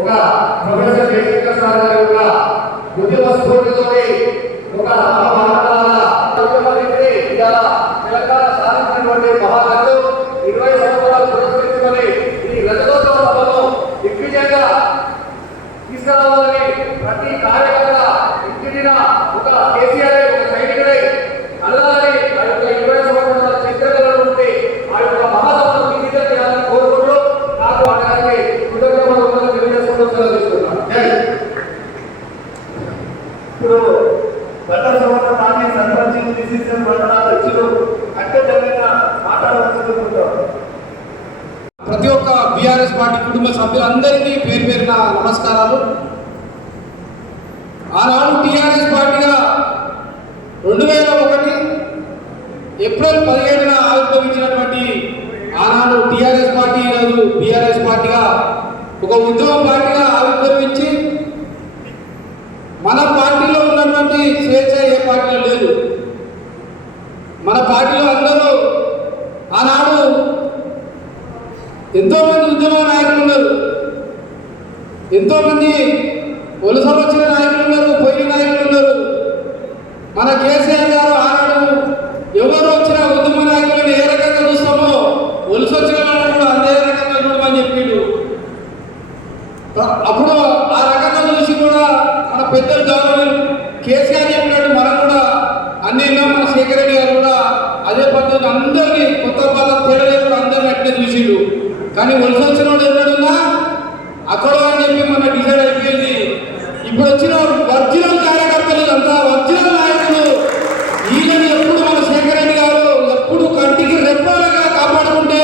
ఒక professor Jayashankar sir గారి యొక్క ఉద్యమ స్ఫూర్తితోటి ప్రతి కార్యకర్త ఇంటిన ఒక కేసీఆర్ ఒక సైనికుడై అల్లాలని ఆ యొక్క ఇరవై సంవత్సరాల చరిత్రలో ఉండి ఆ యొక్క మహాసభను దిగ్విజయం చేయాలని కోరుకుంటూ నాకు కృతజ్ఞతలు జై ఇప్పుడు గత సంవత్సరం నాటి సర్పంచ్ డిసిషన్ అధ్యక్షులు మాట్లాడవలసిందికుంటారు ప్రతి ఒక్క బీఆర్ఎస్ పార్టీ కుటుంబ సభ్యులందరికీ పేరు పేరున నమస్కారాలు ఆనాడు టీఆర్ఎస్ పార్టీగా రెండు వేల ఒకటి ఏప్రిల్ పదిహేడున ఆవిర్భవించినటువంటి ఆనాడు టీఆర్ఎస్ పార్టీ ఈరోజు బీఆర్ఎస్ పార్టీగా ఒక ఉద్యమ పార్టీగా ఆవిర్భవించి మన పార్టీలో ఉన్నటువంటి స్వేచ్ఛ ఏ పార్టీలో లేదు. మన పార్టీలో అందరూ ఆనాడు ఎంతోమంది ఉద్యమ నాయకులు ఉన్నారు. ఎంతో మంది వలస వచ్చిన నాయకులు ఉన్నారు పోయిన నాయకులు ఉన్నారు. మన కేసీఆర్ గారు ఆనాడు ఎవరు వచ్చినా ఉద్యమ నాయకులను ఏ రకంగా చూస్తామో వలస వచ్చిన వాళ్ళని కూడా అదే రకంగా చూడమని చెప్పిండు అప్పుడు ఆ రకంగా చూసి కూడా మన పెద్దలు దారులు కేసీఆర్ చెప్పినట్టు మనం కూడా అన్ని మన శేఖర్ రెడ్డి గారు కూడా అదే పద్ధతి అందరినీ కొత్త పాత తేడా అందరినీ అందరిని చూసిండు కానీ వలస వచ్చిన వాడు ఎన్నడున్నా అక్కడ అని చెప్పి మన డిసైడ్ అయిపోయింది ఇప్పుడు వచ్చిన ఒరిజినల్ కార్యకర్తలు అంతా ఒరిజినల్ నాయకులు వీళ్ళని ఎప్పుడు మన శేఖర్ రెడ్డి గారు ఎప్పుడు కంటికి రెప్పాలుగా కాపాడుకుంటే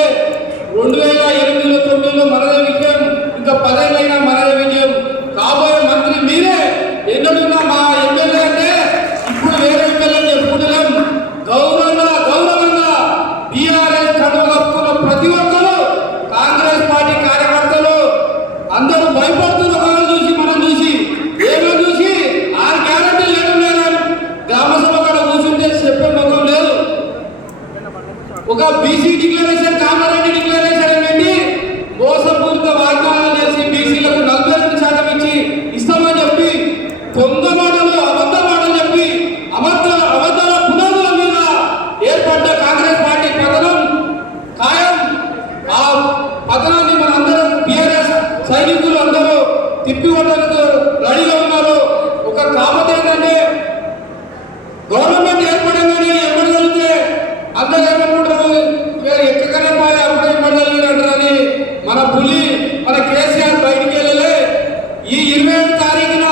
రెండు వేల ఎనిమిదిలో తొమ్మిదిలో మనదే విజయం ఇంకా పదేళ్ళైనా మనదే విజయం కాబోయే మంత్రి మీరే ఎన్నడున్నా మా ఎమ్మెల్యే అంటే ఇప్పుడు వేరే ఎమ్మెల్యే చెప్పుకుంటున్నాం గౌరవంగా గౌరవంగా బీఆర్ఎస్ కడుపు కప్పుకున్న ప్రతి ఒక్కరు కాంగ్రెస్ పార్టీ కార్యకర్తలు అందరూ భయపడుతున్న ఒకరు చూసి మనం చూసి ఏమో చూసి ఆ గ్యారంటీ లేకుండా గ్రామ సభ కూడా కూర్చుంటే చెప్పే ముఖం లేదు ఒక బీసీ డిక్లరేషన్ కామారెడ్డి డిక్లరేషన్ పెట్టి మోసపూరిత వాగ్దానాలు చేసి బీసీలకు నలభై రెండు శాతం ఇచ్చి ఇస్తామని చెప్పి కొంత మాటలు అబద్ధ మాటలు చెప్పి అబద్ధ అబద్ధాల పునాదుల మీద ఏర్పడ్డ కాంగ్రెస్ పార్టీ పతనం ఖాయం. ఆ పతనాన్ని మనందరం బీఆర్ఎస్ సైనికులు అందరూ తిప్పి కొట్టడానికి రెడీగా ఉన్నారు. ఒక కామత ఏంటంటే గవర్నమెంట్ ఏర్పడంగానే ఎవరు జరిగితే అందరూ ఏమనుకుంటారు వేరే ఎక్కకనే పోయి అప్పుడే ఎప్పుడు అంటారని మన పులి మన కేసీఆర్ బయటికి వెళ్ళలే ఈ ఇరవై ఏడు తారీఖున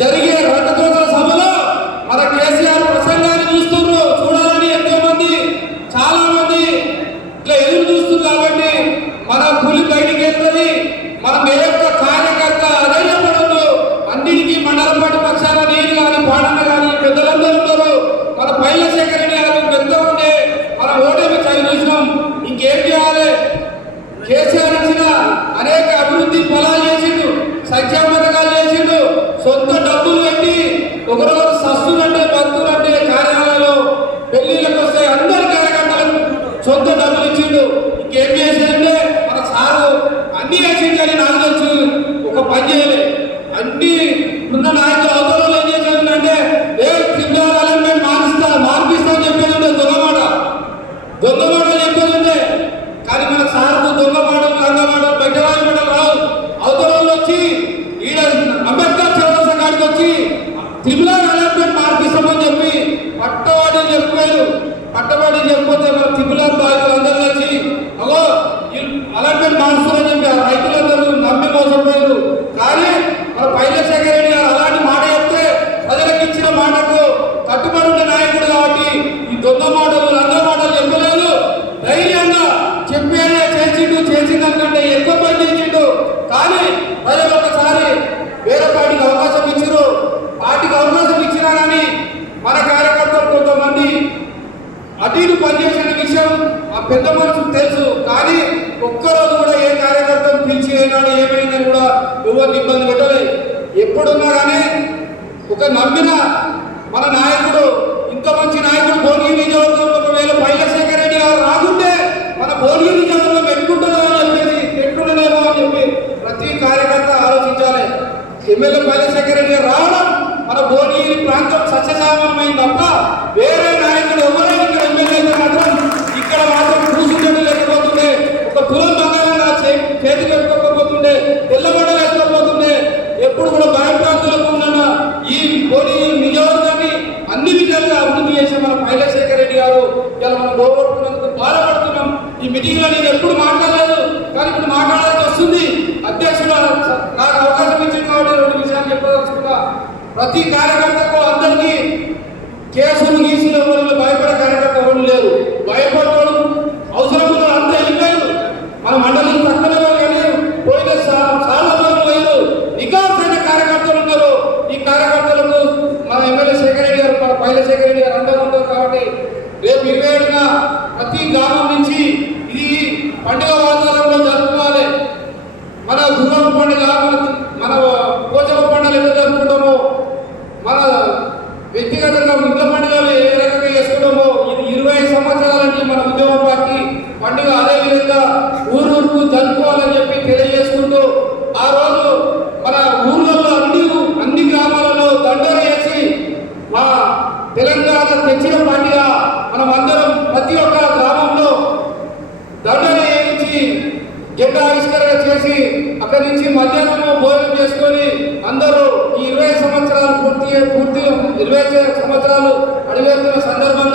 జరిగే రథోత్సవ సభలో మన కేసీఆర్ ప్రసంగాన్ని చూస్తున్నారు చూడాలని ఎంతో మంది చాలా మంది ఇట్లా ఎదురు చూస్తున్నారు కాబట్టి మన పులి బయటికి వెళ్తుంది మనం ఏ యొక్క కార్యకర్త అధైర్యపడద్దు అందరికీ మండల పాటు పక్షాల నేను కానీ పాడన్న కానీ పెద్దలందరూ ఉన్నారు. మన పైల సేకరణ గారు పెద్ద ఉండే మన ఓటమి చూసినాం ఇంకేం చేయాలి? కేసీఆర్ ఇచ్చిన అనేక అభివృద్ధి ఫలాలు చేసిండు సంక్షేమ పథకాలు చేసిండు. సొంత డబ్బులు పెట్టి ఒకరోజు సస్తులంటే భక్తులంటే కార్యాలయంలో పెళ్ళిళ్ళకి వస్తే అందరి కార్యకర్తలకు సొంత డబ్బులు ఇచ్చిండు ఇంకేం చేసిండే మన సారు అన్ని చేసిండు కానీ నాకు తెలుసు ఒక పని చేయలే అన్ని ఉన్న నాయకులు అవతలలో ఏం చేశారంటే ఏ త్రిపురాలను మేము మారుస్తా మార్పిస్తా అని చెప్పేది ఉండే దొంగ మాట దొంగ మాటలు చెప్పేది ఉండే కానీ మన సార్కు దొంగ మాటలు లంగ మాటలు బయట వాళ్ళ మాటలు రావు. అవతల వాళ్ళు వచ్చి ఈడ అంబేద్కర్ చౌరస్తా కాడికి వచ్చి త్రిపుల అలాట్మెంట్ మార్పిస్తామని చెప్పి పట్టవాడి చెప్పారు పట్టవాడి చెప్పిపోతే మన త్రిపుల బాధ్యులు అందరూ వచ్చి అగో అలాట్మెంట్ మారుస్తారని చెప్పి రైతులందరూ నమ్మి మోసపోయారు. కానీ మన పైల శేఖర్ రెడ్డి గారు అలాంటి మాట చెప్తే ప్రజలకు ఇచ్చిన మాటకు కట్టుబడి ఉన్న నాయకుడు కాబట్టి ఈ దొంగ మాటలు లంగ మాటలు చెప్పలేదు ధైర్యంగా చెప్పేదే చేసిండు చేసిన దానికంటే ఎక్కువ పని చేసిండు కానీ ప్రజలు ఒకసారి వేరే పార్టీకి అవకాశం ఇచ్చారు పార్టీకి అవకాశం ఇచ్చినా కానీ మన కార్యకర్తలు కొంతమంది అటు ఇటు పనిచేసిన విషయం ఆ పెద్ద మనసు తెలుసు కానీ ఒక్కరోజు కూడా ఏ కార్యక్రమం ఏనాడు ఏమైనా కూడా ఎవరిని ఇబ్బంది పెట్టలేదు. ఎప్పుడున్నా కానీ ఒక నమ్మిన మన నాయకుడు ఇంత మంచి నాయకుడు భోగి నియోజకవర్గంలో ఒకవేళ పైలశేఖర రెడ్డి గారు రాకుంటే మన భోగి నియోజకవర్గం పెట్టుకుంటుందో అని చెప్పేసి ఎట్లుండలేమో అని చెప్పి ప్రతి కార్యకర్త ఆలోచించాలి. ఎమ్మెల్యే పైలశేఖర రెడ్డి గారు రావడం మన భోగి ప్రాంతం సస్యశామమైంది తప్ప వేరే ప్రతి కార్యకర్తకు అందరికీ కేసులు గీసిన వాళ్ళు భయపడే కార్యకర్త లేరు. భయపడతాడు అవసరం ఉన్న అంతా వెళ్ళిపోయారు. మన మండలం పక్కన కానీ పోయిన సా- చాలా మంది లేరు నికాసైన కార్యకర్తలు ఉన్నారు ఈ కార్యకర్తలకు మన ఎమ్మెల్యే శేఖర్ రెడ్డి గారు మన పైల శేఖర్ రెడ్డి గారు అందరూ ఉంటారు కాబట్టి రేపు ఇరవై ఏడున ప్రతి గ్రామం నుంచి ఇది పండుగ వాతావరణంలో జరుపుకోవాలి మన గుర్రం పండుగ మన మన పోచమ పండుగలు ఎలా జరుపుకుంటామో మన వ్యక్తిగతంగా ముద్ద పండుగలు ఏ రకంగా చేసుకుంటామో ఇది ఇరవై సంవత్సరాల నుంచి మన ఉద్యమ పార్టీ పండుగ అదే విధంగా ఊరూరుకు జరుపుకోవాలని చెప్పి తెలియజేసుకుంటూ ఆ రోజు మన ఊర్లలో అన్ని అన్ని గ్రామాలలో దండోర వేసి మా తెలంగాణ తెచ్చిన పండుగ. మనం అందరం ప్రతి ఒక్క గ్రామంలో దండలు వేయించి జెండా ఆవిష్కరణ చేసి అక్కడి నుంచి మధ్యాహ్నం భోజనం చేసుకొని అందరూ ఈ ఇరవై సంవత్సరాలు పూర్తి పూర్తి ఇరవై సంవత్సరాలు అడిగేస్తున్న సందర్భంగా